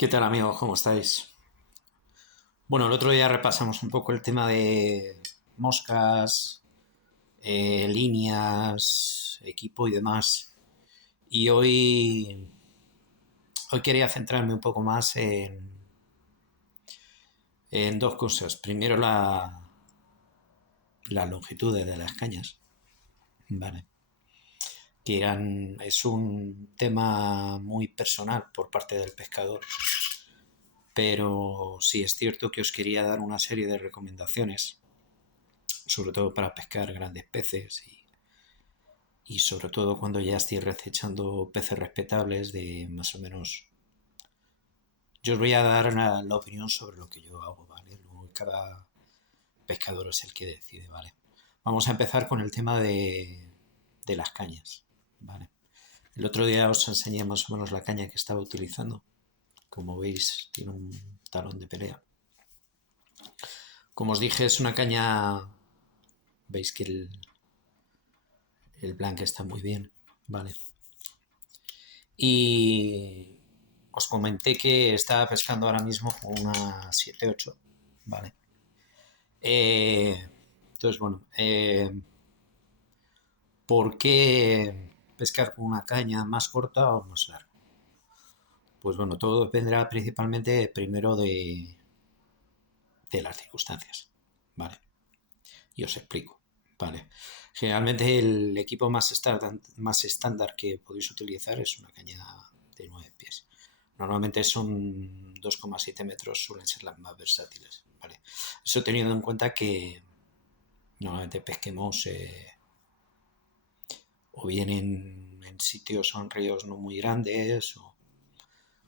¿Qué tal amigos? ¿Cómo estáis? Bueno, el otro día repasamos un poco el tema de moscas, líneas, equipo y demás. Y hoy quería centrarme un poco más en dos cosas. Primero, las longitudes de las cañas, ¿vale? Es un tema muy personal por parte del pescador, pero sí es cierto que os quería dar una serie de recomendaciones sobre todo para pescar grandes peces y sobre todo cuando ya estéis echando peces respetables de más o menos... Yo os voy a dar la opinión sobre lo que yo hago, ¿vale? Luego cada pescador es el que decide, ¿vale? Vamos a empezar con el tema de las cañas, ¿vale? El otro día os enseñé más o menos la caña que estaba utilizando. Como veis, tiene un talón de pelea. Como os dije, es una caña... Veis que el blanque está muy bien, ¿vale? Y os comenté que estaba pescando ahora mismo con una 7-8, ¿vale? Entonces, bueno, ¿por qué pescar con una caña más corta o más larga? Pues bueno, todo dependerá principalmente primero de las circunstancias, ¿vale? Y os explico, ¿vale? Generalmente el equipo más estándar que podéis utilizar es una caña de 9 pies. Normalmente son 2,7 metros, suelen ser las más versátiles, ¿vale? Eso teniendo en cuenta que normalmente pesquemos o bien en sitios o en ríos no muy grandes o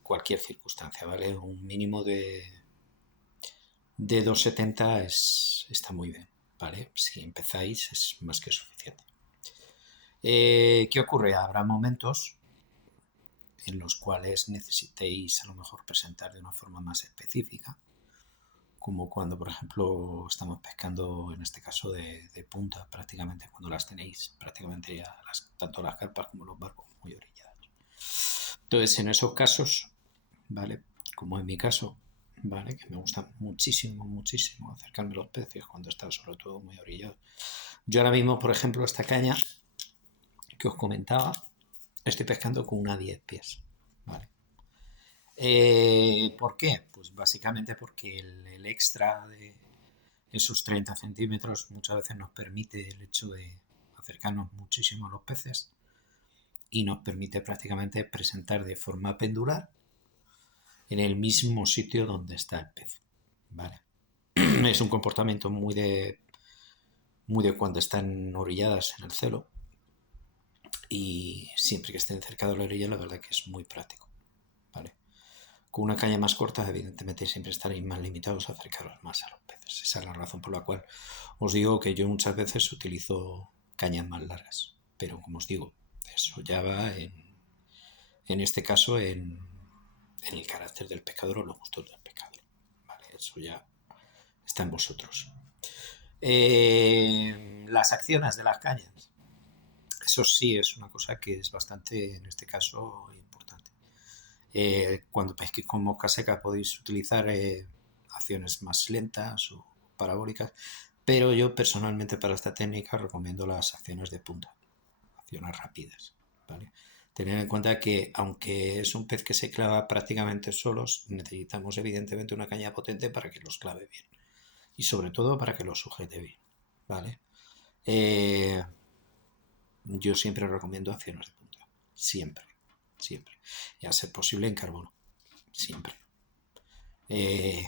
cualquier circunstancia, ¿vale? Un mínimo de 2,70 está muy bien, ¿vale? Si empezáis es más que suficiente. ¿Qué ocurre? Habrá momentos en los cuales necesitéis a lo mejor presentar de una forma más específica, como cuando, por ejemplo, estamos pescando, en este caso, de punta, prácticamente cuando las tenéis prácticamente ya tanto las carpas como los barcos muy orilladas. Entonces, en esos casos, ¿vale? Como en mi caso, ¿vale? Que me gusta muchísimo, muchísimo acercarme a los peces cuando está sobre todo muy orillado. Yo ahora mismo, por ejemplo, esta caña que os comentaba, estoy pescando con una 10 pies, ¿vale? ¿Por qué? Pues básicamente porque el extra de esos 30 centímetros muchas veces nos permite el hecho de acercarnos muchísimo a los peces y nos permite prácticamente presentar de forma pendular en el mismo sitio donde está el pez, ¿vale? Es un comportamiento muy de cuando están orilladas en el celo y siempre que estén cerca de la orilla la verdad que es muy práctico, ¿vale? Con una caña más corta, evidentemente, siempre estaréis más limitados a acercaros más a los peces. Esa es la razón por la cual os digo que yo muchas veces utilizo cañas más largas. Pero, como os digo, eso ya va en este caso, en el carácter del pescador o los gustos del pescador. ¿Vale? Eso ya está en vosotros. Las acciones de las cañas. Eso sí es una cosa que es bastante, en este caso, importante. Cuando pesquéis con mosca seca podéis utilizar acciones más lentas o parabólicas, pero yo personalmente para esta técnica recomiendo las acciones de punta, acciones rápidas, ¿vale? Tener en cuenta que aunque es un pez que se clava prácticamente solos, necesitamos evidentemente una caña potente para que los clave bien y sobre todo para que los sujete bien, ¿vale? Eh, yo siempre recomiendo acciones de punta, siempre, siempre, y a ser posible en carbono, siempre. Eh,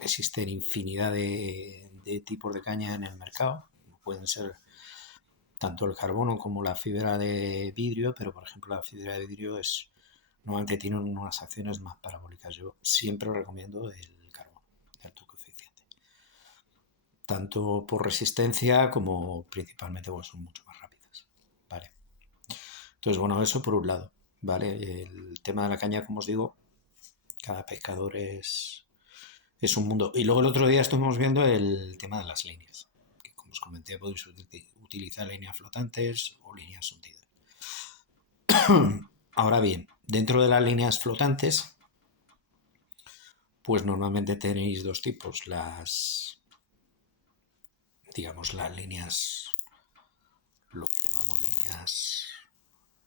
Existen infinidad de tipos de caña en el mercado. Pueden ser tanto el carbono como la fibra de vidrio, pero por ejemplo la fibra de vidrio normalmente tiene unas acciones más parabólicas. Yo siempre recomiendo el carbono, de alto coeficiente. Tanto por resistencia como principalmente porque son mucho más rápidas. Vale. Entonces, bueno, eso por un lado. ¿Vale? El tema de la caña, como os digo, cada pescador es un mundo. Y luego el otro día estuvimos viendo el tema de las líneas. Que como os comenté, podéis utilizar líneas flotantes o líneas hundidas. Ahora bien, dentro de las líneas flotantes pues normalmente tenéis dos tipos, digamos, las líneas, lo que llamamos líneas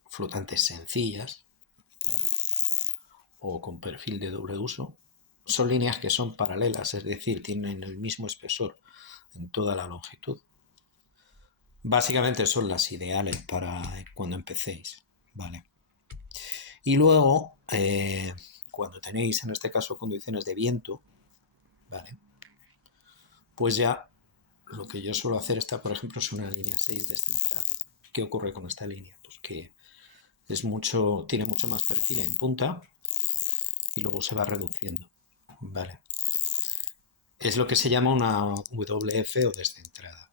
flotantes sencillas, ¿vale? O con perfil de doble uso. Son líneas que son paralelas, es decir, tienen el mismo espesor en toda la longitud. Básicamente son las ideales para cuando empecéis, ¿vale? Y luego, cuando tenéis en este caso condiciones de viento, ¿vale? Pues ya lo que yo suelo hacer, por ejemplo, es una línea 6 descentrada. ¿Qué ocurre con esta línea? Pues que tiene mucho más perfil en punta y luego se va reduciendo, ¿vale? Es lo que se llama una WF o descentrada,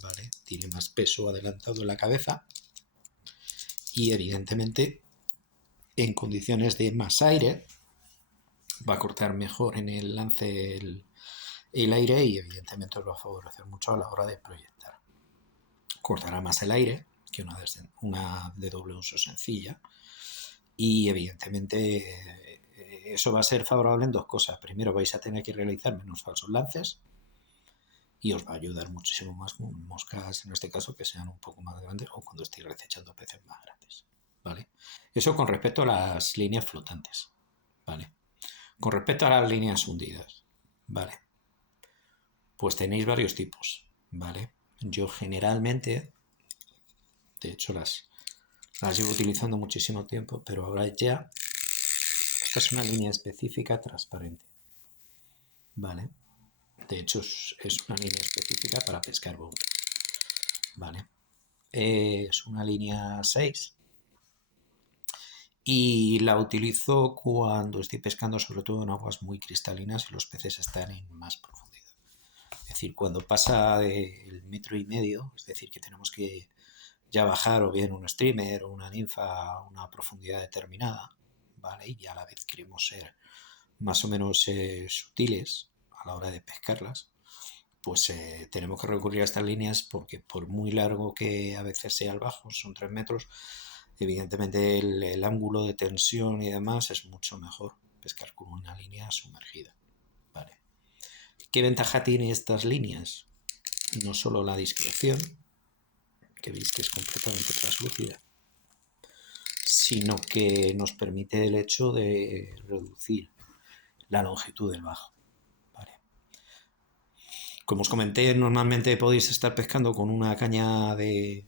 ¿vale? Tiene más peso adelantado en la cabeza y evidentemente en condiciones de más aire va a cortar mejor en el lance el aire y evidentemente os va a favorecer mucho a la hora de proyectar. Cortará más el aire que una de doble uso sencilla y evidentemente eso va a ser favorable en dos cosas. Primero, vais a tener que realizar menos falsos lances y os va a ayudar muchísimo más con moscas, en este caso, que sean un poco más grandes o cuando estéis recechando peces más grandes, ¿vale? Eso con respecto a las líneas flotantes, ¿vale? Con respecto a las líneas hundidas, ¿vale? Pues tenéis varios tipos, ¿vale? Yo generalmente, de hecho las llevo utilizando muchísimo tiempo, pero ahora ya esta es una línea específica transparente, ¿vale? De hecho es una línea específica para pescar boga, ¿vale? Es una línea 6 y la utilizo cuando estoy pescando sobre todo en aguas muy cristalinas y los peces están en más profundidad. Es decir, cuando pasa del 1,5 metros, es decir, que tenemos que ya bajar o bien un streamer o una ninfa a una profundidad determinada, ¿vale? Y a la vez queremos ser más o menos sutiles a la hora de pescarlas, pues tenemos que recurrir a estas líneas porque por muy largo que a veces sea el bajo, son 3 metros, evidentemente el ángulo de tensión y demás es mucho mejor pescar con una línea sumergida, ¿vale? ¿Qué ventaja tiene estas líneas? No solo la discreción, que veis que es completamente translúcida, sino que nos permite el hecho de reducir la longitud del bajo, ¿vale? Como os comenté, normalmente podéis estar pescando con una caña de...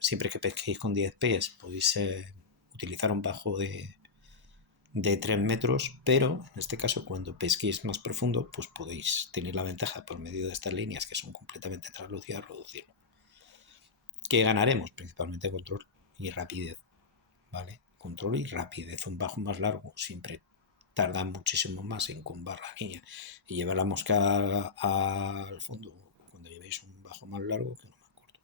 Siempre que pesquéis con 10 pies podéis utilizar un bajo de 3 metros, pero en este caso cuando pesquéis más profundo pues podéis tener la ventaja por medio de estas líneas que son completamente translúcidas reducirlo. ¿Qué ganaremos? Principalmente control y rapidez, ¿vale? Control y rapidez. Un bajo más largo siempre tarda muchísimo más en combar la línea y llevar la mosca al fondo cuando llevéis un bajo más largo que uno más corto.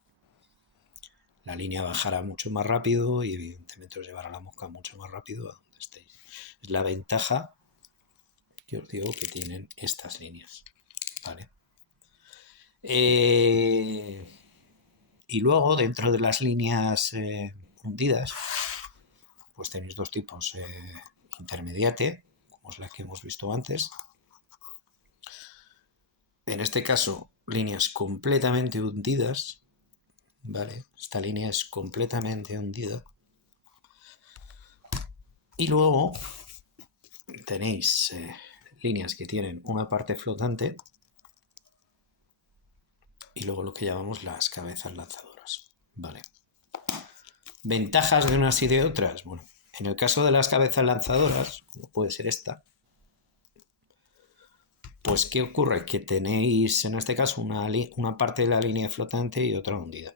La línea bajará mucho más rápido y evidentemente os llevará la mosca mucho más rápido a donde estéis. Es la ventaja que os digo que tienen estas líneas, ¿vale? Y luego dentro de las líneas hundidas pues tenéis dos tipos, intermediate, como es la que hemos visto antes. En este caso, líneas completamente hundidas, ¿vale? Esta línea es completamente hundida. Y luego tenéis líneas que tienen una parte flotante y luego lo que llamamos las cabezas lanzadoras, ¿vale? Ventajas de unas y de otras. Bueno, en el caso de las cabezas lanzadoras, como puede ser esta, pues ¿qué ocurre? Que tenéis en este caso una parte de la línea flotante y otra hundida.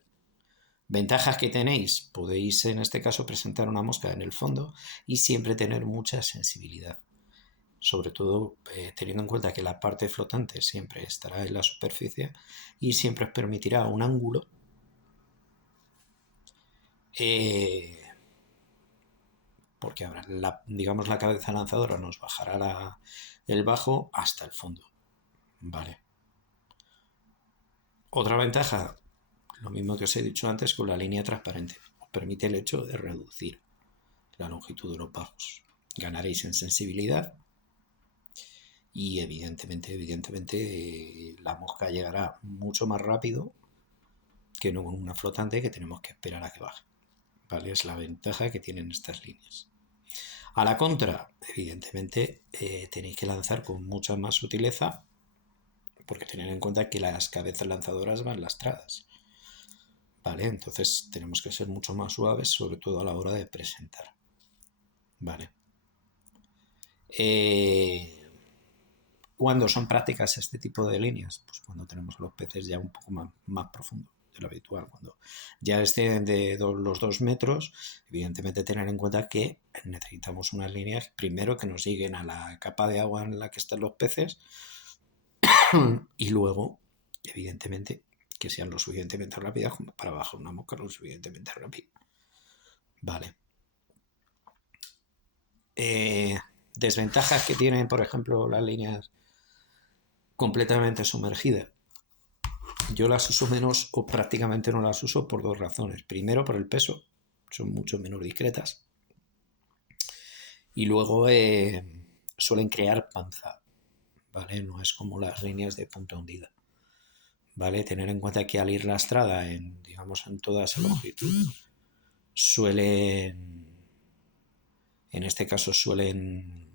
Ventajas que tenéis, podéis en este caso presentar una mosca en el fondo y siempre tener mucha sensibilidad. Sobre todo teniendo en cuenta que la parte flotante siempre estará en la superficie y siempre os permitirá un ángulo porque ahora digamos la cabeza lanzadora nos bajará el bajo hasta el fondo, ¿vale? Otra ventaja, lo mismo que os he dicho antes con la línea transparente, os permite el hecho de reducir la longitud de los bajos. Ganaréis en sensibilidad y evidentemente la mosca llegará mucho más rápido que no con una flotante que tenemos que esperar a que baje. ¿Vale? Es la ventaja que tienen estas líneas. A la contra, evidentemente, tenéis que lanzar con mucha más sutileza, porque tened en cuenta que las cabezas lanzadoras van lastradas. ¿Vale? Entonces tenemos que ser mucho más suaves, sobre todo a la hora de presentar. ¿Vale? ¿Cuándo son prácticas este tipo de líneas? Pues cuando tenemos los peces ya un poco más profundos de lo habitual. Cuando ya estén de los 2 metros, evidentemente tener en cuenta que necesitamos unas líneas primero que nos lleguen a la capa de agua en la que están los peces y luego, evidentemente, que sean lo suficientemente rápidas como para bajar una mosca lo suficientemente rápido. Vale. Desventajas que tienen, por ejemplo, las líneas completamente sumergidas. Yo las uso menos o prácticamente no las uso por 2 razones. Primero, por el peso, son mucho menos discretas. Y luego suelen crear panza, ¿vale? No es como las líneas de punta hundida. ¿Vale? Tener en cuenta que al ir lastrada en, digamos, en toda esa longitud, en este caso en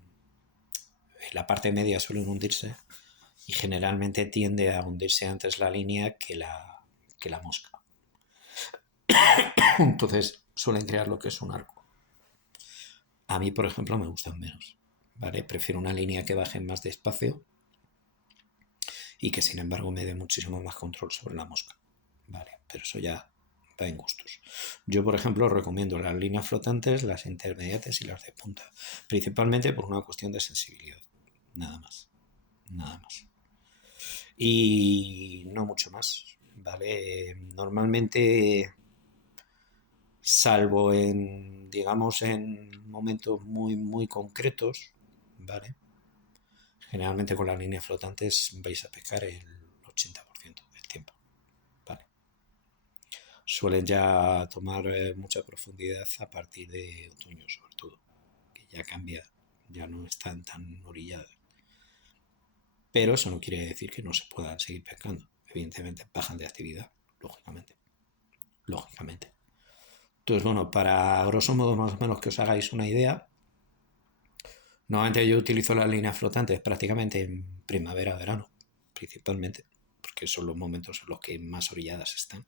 la parte media suelen hundirse y generalmente tiende a hundirse antes la línea que la mosca. Entonces suelen crear lo que es un arco. A mí, por ejemplo, me gustan menos, ¿vale? Prefiero una línea que baje más despacio y que sin embargo me dé muchísimo más control sobre la mosca, ¿vale? Pero eso ya va en gustos. Yo, por ejemplo, recomiendo las líneas flotantes, las intermediates y las de punta, principalmente por una cuestión de sensibilidad, nada más. Y no mucho más, ¿vale? Normalmente, salvo en, digamos, en momentos muy concretos, ¿vale? Generalmente con las líneas flotantes vais a pescar el 80% del tiempo, ¿vale? Suelen ya tomar mucha profundidad a partir de otoño, sobre todo, que ya cambia, ya no están tan orilladas. Pero eso no quiere decir que no se puedan seguir pescando. Evidentemente bajan de actividad, lógicamente. Entonces, bueno, para grosso modo más o menos que os hagáis una idea, normalmente yo utilizo las líneas flotantes prácticamente en primavera, verano, principalmente, porque son los momentos en los que más orilladas están.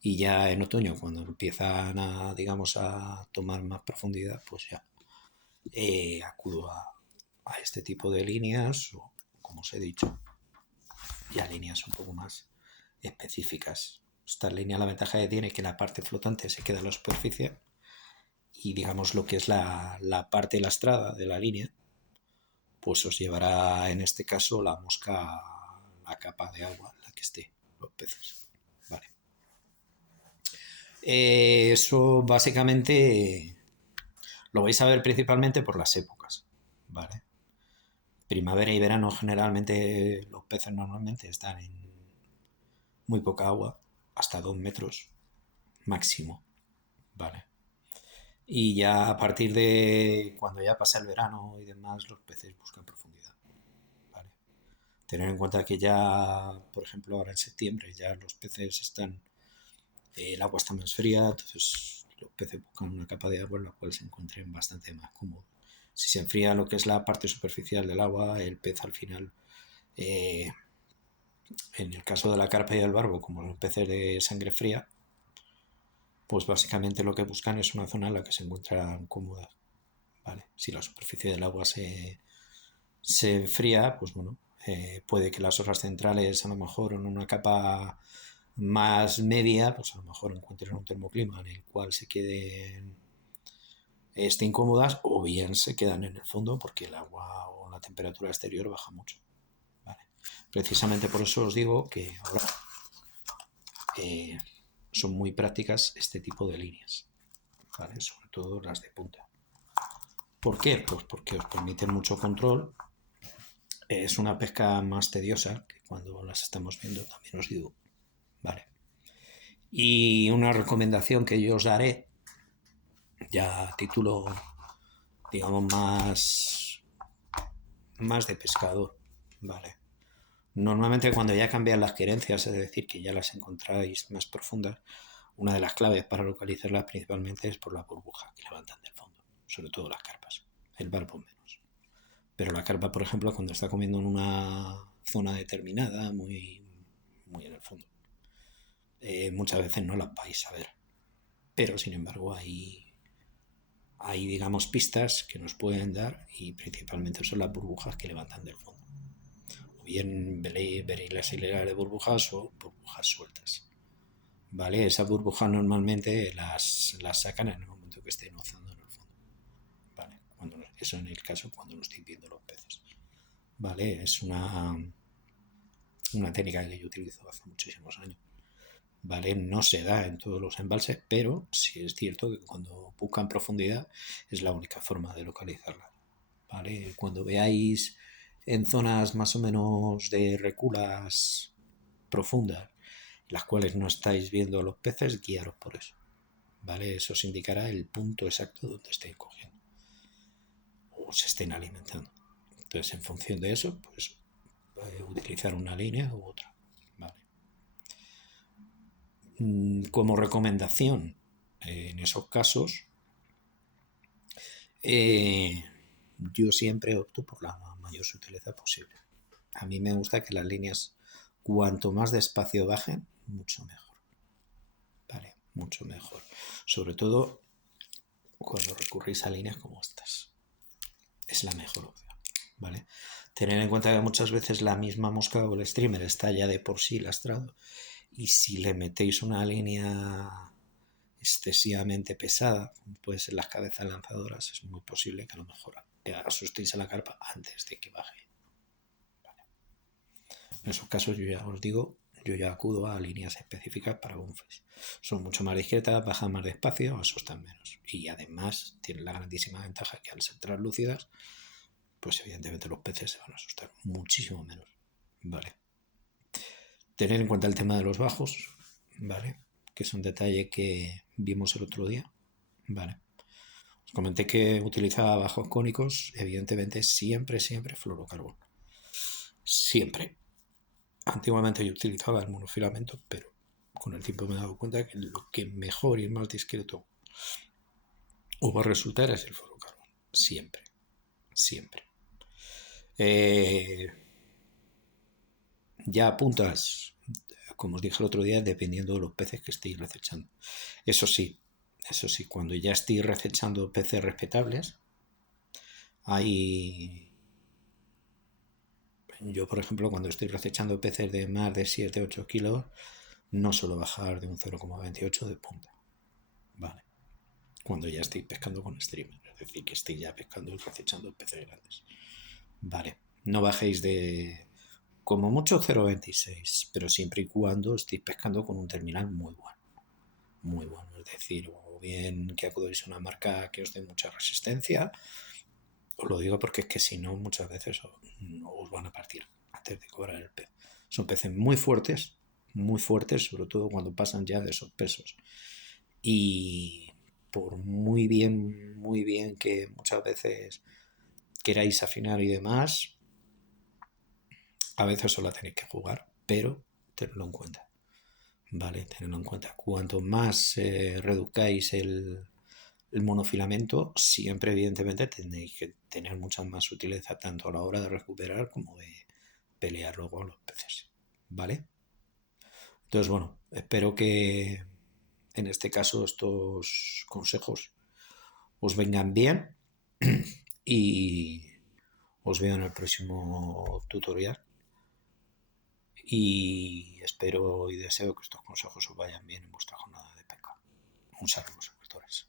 Y ya en otoño, cuando empiezan a, digamos, a tomar más profundidad, pues ya acudo a este tipo de líneas, o como os he dicho, ya líneas un poco más específicas. Esta línea, la ventaja que tiene es que la parte flotante se queda en la superficie y digamos lo que es la parte lastrada de la línea, pues os llevará en este caso la mosca a la capa de agua en la que esté los peces. Vale. Eso básicamente lo vais a ver principalmente por las épocas, ¿vale? Primavera y verano generalmente los peces normalmente están en muy poca agua, hasta 2 metros máximo, ¿vale? Y ya a partir de cuando ya pasa el verano y demás, los peces buscan profundidad, ¿vale? Tener en cuenta que ya, por ejemplo, ahora en septiembre ya los peces están, el agua está más fría, entonces los peces buscan una capa de agua en la cual se encuentren bastante más cómodos. Si se enfría lo que es la parte superficial del agua, el pez al final, en el caso de la carpa y el barbo, como los peces de sangre fría, pues básicamente lo que buscan es una zona en la que se encuentran cómodas, ¿vale? Si la superficie del agua se enfría, pues bueno, puede que las horas centrales a lo mejor en una capa más media, pues a lo mejor encuentren un termoclima en el cual estén cómodas, o bien se quedan en el fondo porque el agua o la temperatura exterior baja mucho, ¿vale? Precisamente por eso os digo que ahora son muy prácticas este tipo de líneas, ¿vale? Sobre todo las de punta. ¿Por qué? Pues porque os permiten mucho control. Es una pesca más tediosa que cuando las estamos viendo, también os digo, ¿vale? Y una recomendación que yo os daré, ya a título, digamos, más de pescador, ¿vale? Normalmente cuando ya cambian las querencias, es decir, que ya las encontráis más profundas, una de las claves para localizarlas principalmente es por las burbujas que levantan del fondo, sobre todo las carpas, el barbo menos. Pero la carpa, por ejemplo, cuando está comiendo en una zona determinada, muy, muy en el fondo, muchas veces no las vais a ver. Pero, sin embargo, hay, digamos, pistas que nos pueden dar y principalmente son las burbujas que levantan del fondo. O bien veréis las hileras de burbujas o burbujas sueltas. ¿Vale? Esas burbujas normalmente las sacan en el momento que estén rozando en el fondo. ¿Vale? Eso en el caso cuando no estéis viendo los peces. ¿Vale? Es una técnica que yo utilizo hace muchísimos años. ¿Vale? No se da en todos los embalses, pero sí es cierto que cuando buscan profundidad es la única forma de localizarla. ¿Vale? Cuando veáis en zonas más o menos de reculas profundas, las cuales no estáis viendo a los peces, guiaros por eso. ¿Vale? Eso os indicará el punto exacto donde estén cogiendo o se estén alimentando. Entonces, en función de eso, pues utilizar una línea u otra. ¿Vale? Como recomendación, en esos casos, yo siempre opto por la mayor sutileza posible. A mí me gusta que las líneas, cuanto más despacio bajen, mucho mejor. Vale, mucho mejor. Sobre todo cuando recurrís a líneas como estas. Es la mejor opción. ¿Vale? Tener en cuenta que muchas veces la misma mosca o el streamer está ya de por sí lastrado y si le metéis una línea excesivamente pesada, como puede ser las cabezas lanzadoras, es muy posible que a lo mejor asustéis a la carpa antes de que baje. ¿Vale? En esos casos yo ya os digo, yo ya acudo a líneas específicas para bonfis. Son mucho más discretas, bajan más despacio, asustan menos. Y además tienen la grandísima ventaja que al ser translúcidas, pues evidentemente los peces se van a asustar muchísimo menos. Vale. Tener en cuenta el tema de los bajos, ¿vale? Que es un detalle que vimos el otro día, ¿vale? Os comenté que utilizaba bajos cónicos, evidentemente siempre fluorocarbón. Siempre. Antiguamente yo utilizaba el monofilamento, pero con el tiempo me he dado cuenta que lo que mejor y más discreto os va a resultar es el fluorocarbón. Siempre. Siempre. Ya apuntas, como os dije el otro día, dependiendo de los peces que estéis recechando. Eso sí, cuando ya estéis recechando peces respetables, yo, por ejemplo, cuando estoy recechando peces de más de 7-8 kilos, no suelo bajar de un 0,28 de punta. Vale. Cuando ya estoy pescando con streamer, es decir, que estoy ya pescando y recechando peces grandes. Vale. No bajéis de como mucho 0,26, pero siempre y cuando estéis pescando con un terminal muy bueno. Muy bueno, es decir, o bien que acudáis a una marca que os dé mucha resistencia. Os lo digo porque es que si no, muchas veces os van a partir antes de cobrar el pez. Son peces muy fuertes, sobre todo cuando pasan ya de esos pesos. Y por muy bien que muchas veces queráis afinar y demás, a veces os la tenéis que jugar, pero tenedlo en cuenta. Vale, tenedlo en cuenta. Cuanto más reduzcáis el monofilamento, siempre evidentemente tenéis que tener mucha más sutileza tanto a la hora de recuperar como de pelear luego con los peces. ¿Vale? Entonces, bueno, espero que en este caso estos consejos os vengan bien y os veo en el próximo tutorial y espero y deseo que estos consejos os vayan bien en vuestra jornada de pesca. Un saludo, suscriptores.